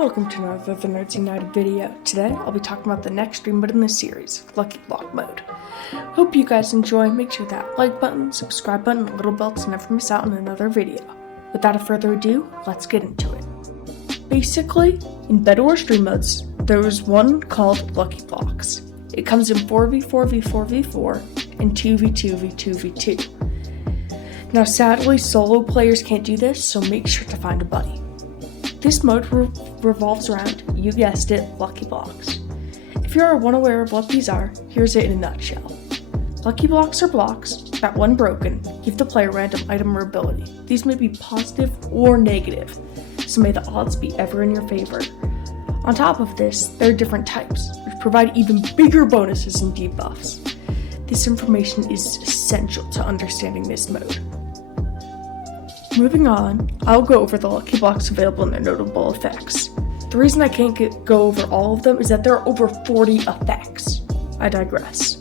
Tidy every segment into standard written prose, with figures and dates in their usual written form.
Welcome to another The Nerds United video. Today, I'll be talking about the next dream mode in this series, Lucky Block mode. Hope you guys enjoy. Make sure that like button, subscribe button, and little bell to never miss out on another video. Without further ado, let's get into it. Basically, in Bedwars dream modes, there is one called Lucky Blocks. It comes in 4v4v4v4 and 2v2v2v2. Now sadly, solo players can't do this, so make sure to find a buddy. This mode revolves around, you guessed it, Lucky Blocks. If you are unaware of what these are, here's it in a nutshell. Lucky Blocks are blocks that, when broken, give the player a random item or ability. These may be positive or negative, so may the odds be ever in your favor. On top of this, there are different types, which provide even bigger bonuses and debuffs. This information is essential to understanding this mode. Moving on, I'll go over the Lucky Blocks available and their notable effects. The reason I can't go over all of them is that there are over 40 effects. I digress.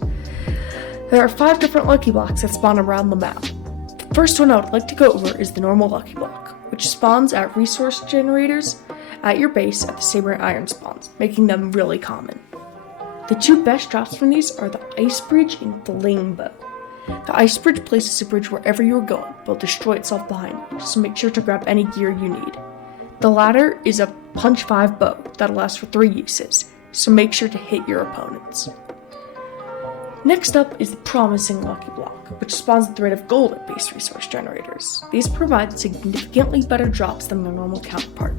There are 5 different Lucky Blocks that spawn around the map. The first one I would like to go over is the normal Lucky Block, which spawns at resource generators at your base at the saber and iron spawns, making them really common. The 2 best drops from these are the Ice Bridge and Flame Bow. The Ice Bridge places a bridge wherever you are going, but will destroy itself behind you, so make sure to grab any gear you need. The latter is a Punch 5 bow that lasts for 3 uses, so make sure to hit your opponents. Next up is the Promising Lucky Block, which spawns at the rate of gold at base resource generators. These provide significantly better drops than their normal counterpart.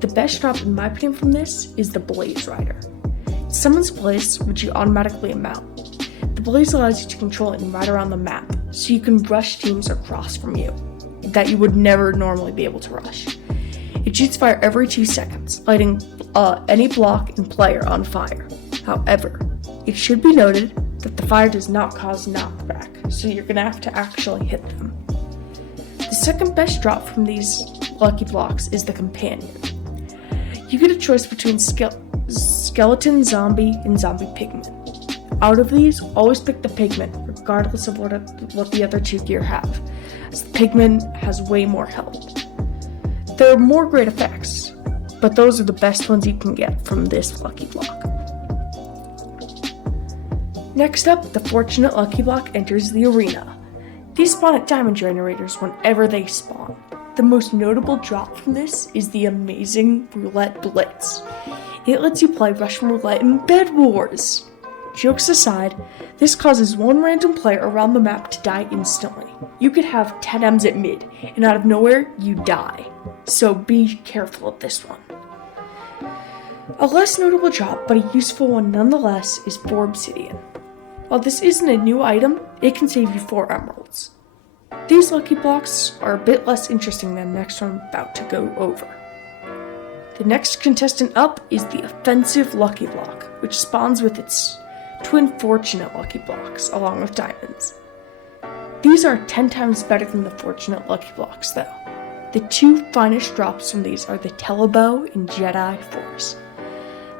The best drop in my opinion from this is the Blaze Rider. It summons Blaze, which you automatically mount. The Blaze allows you to control it and ride around the map, so you can rush teams across from you that you would never normally be able to rush. It shoots fire every 2 seconds, lighting any block and player on fire. However, it should be noted that the fire does not cause knockback, so you're going to have to actually hit them. The second best drop from these Lucky Blocks is the Companion. You get a choice between Skeleton, Zombie, and Zombie Pigman. Out of these, always pick the Pigman, regardless of what the other 2 gear have, as the Pigman has way more health. There are more great effects, but those are the best ones you can get from this Lucky Block. Next up, the Fortunate Lucky Block enters the arena. These spawn at diamond generators whenever they spawn. The most notable drop from this is the amazing Roulette Blitz. It lets you play Russian Roulette in Bedwars. Jokes aside, this causes one random player around the map to die instantly. You could have 10 M's at mid, and out of nowhere, you die. So be careful of this one. A less notable drop, but a useful one nonetheless, is 4 Obsidian. While this isn't a new item, it can save you 4 emeralds. These Lucky Blocks are a bit less interesting than the next one I'm about to go over. The next contestant up is the Offensive Lucky Block, which spawns with its twin Fortunate Lucky Blocks, along with diamonds. These are 10 times better than the Fortunate Lucky Blocks, though. The 2 finest drops from these are the Telebow and Jedi Force.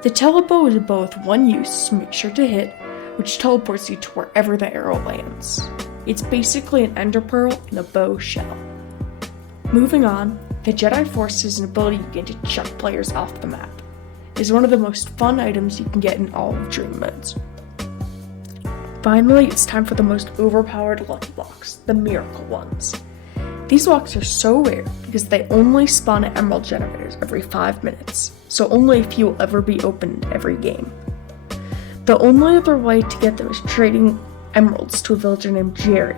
The Telebow is a bow with 1 use, so make sure to hit, which teleports you to wherever the arrow lands. It's basically an ender pearl in a bow shell. Moving on, the Jedi Force is an ability you get to chuck players off the map. It is one of the most fun items you can get in all of Dream modes. Finally, it's time for the most overpowered Lucky Blocks, the Miracle ones. These blocks are so rare because they only spawn at emerald generators every 5 minutes, so only a few will ever be opened every game. The only other way to get them is trading emeralds to a villager named Jerry.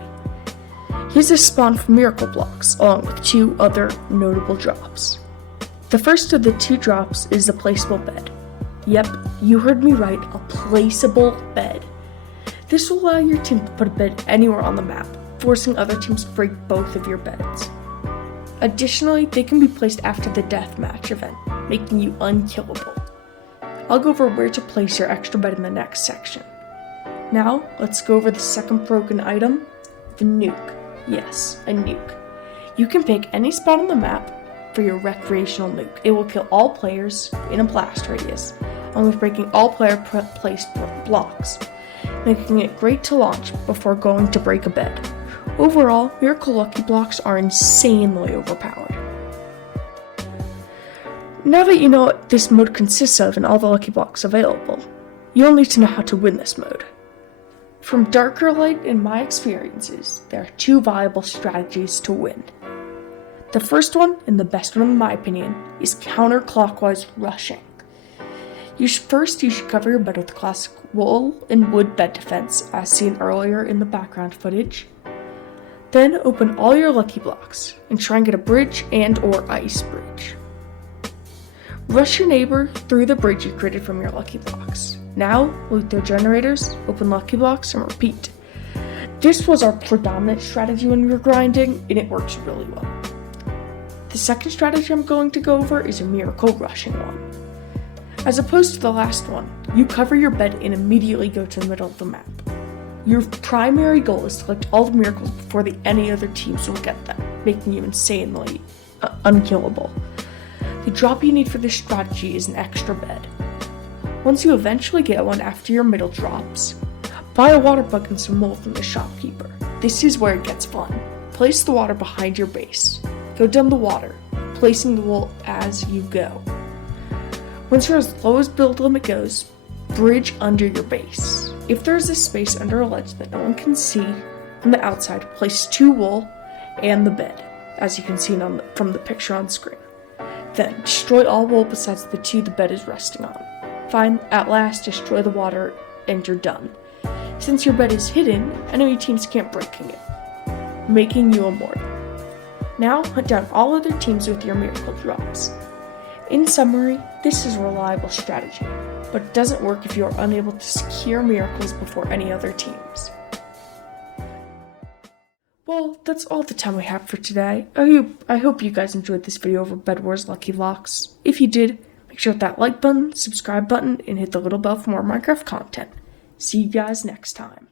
He's a spawn for Miracle Blocks, along with 2 other notable drops. The first of the 2 drops is a placeable bed. Yep, you heard me right, a placeable bed. This will allow your team to put a bed anywhere on the map, forcing other teams to break both of your beds. Additionally, they can be placed after the deathmatch event, making you unkillable. I'll go over where to place your extra bed in the next section. Now, let's go over the second broken item, the Nuke. Yes, a nuke. You can pick any spot on the map for your recreational nuke. It will kill all players in a blast radius, along with breaking all player-placed blocks, making it great to launch before going to break a bed. Overall, Miracle Lucky Blocks are insanely overpowered. Now that you know what this mode consists of and all the lucky blocks available, you'll need to know how to win this mode. From dark or light, in my experiences, there are 2 viable strategies to win. The first one, and the best one in my opinion, is counterclockwise rushing. First, you should cover your bed with classic wool and wood bed defense, as seen earlier in the background footage. Then open all your lucky blocks, and try and get a bridge and or ice bridge. Rush your neighbor through the bridge you created from your lucky blocks. Now, loot their generators, open lucky blocks, and repeat. This was our predominant strategy when we were grinding, and it works really well. The second strategy I'm going to go over is a miracle rushing one. As opposed to the last one, you cover your bed and immediately go to the middle of the map. Your primary goal is to collect all the miracles before any other teams will get them, making you insanely unkillable. The drop you need for this strategy is an extra bed. Once you eventually get one after your middle drops, buy a water bug and some wool from the shopkeeper. This is where it gets fun. Place the water behind your base. Go down the water, placing the wool as you go. Once you're as low as build limit goes, bridge under your base. If there's a space under a ledge that no one can see from the outside, place 2 wool and the bed, as you can see from the picture on screen. Then, destroy all wool besides the 2 the bed is resting on. Fine, at last, destroy the water, and you're done. Since your bed is hidden, enemy teams can't break it, making you immortal. Now, hunt down all other teams with your miracle drops. In summary, this is a reliable strategy, but it doesn't work if you are unable to secure miracles before any other teams. Well, that's all the time we have for today. I hope you guys enjoyed this video over Bedwars Lucky Blocks. If you did, make sure to hit that like button, subscribe button, and hit the little bell for more Minecraft content. See you guys next time.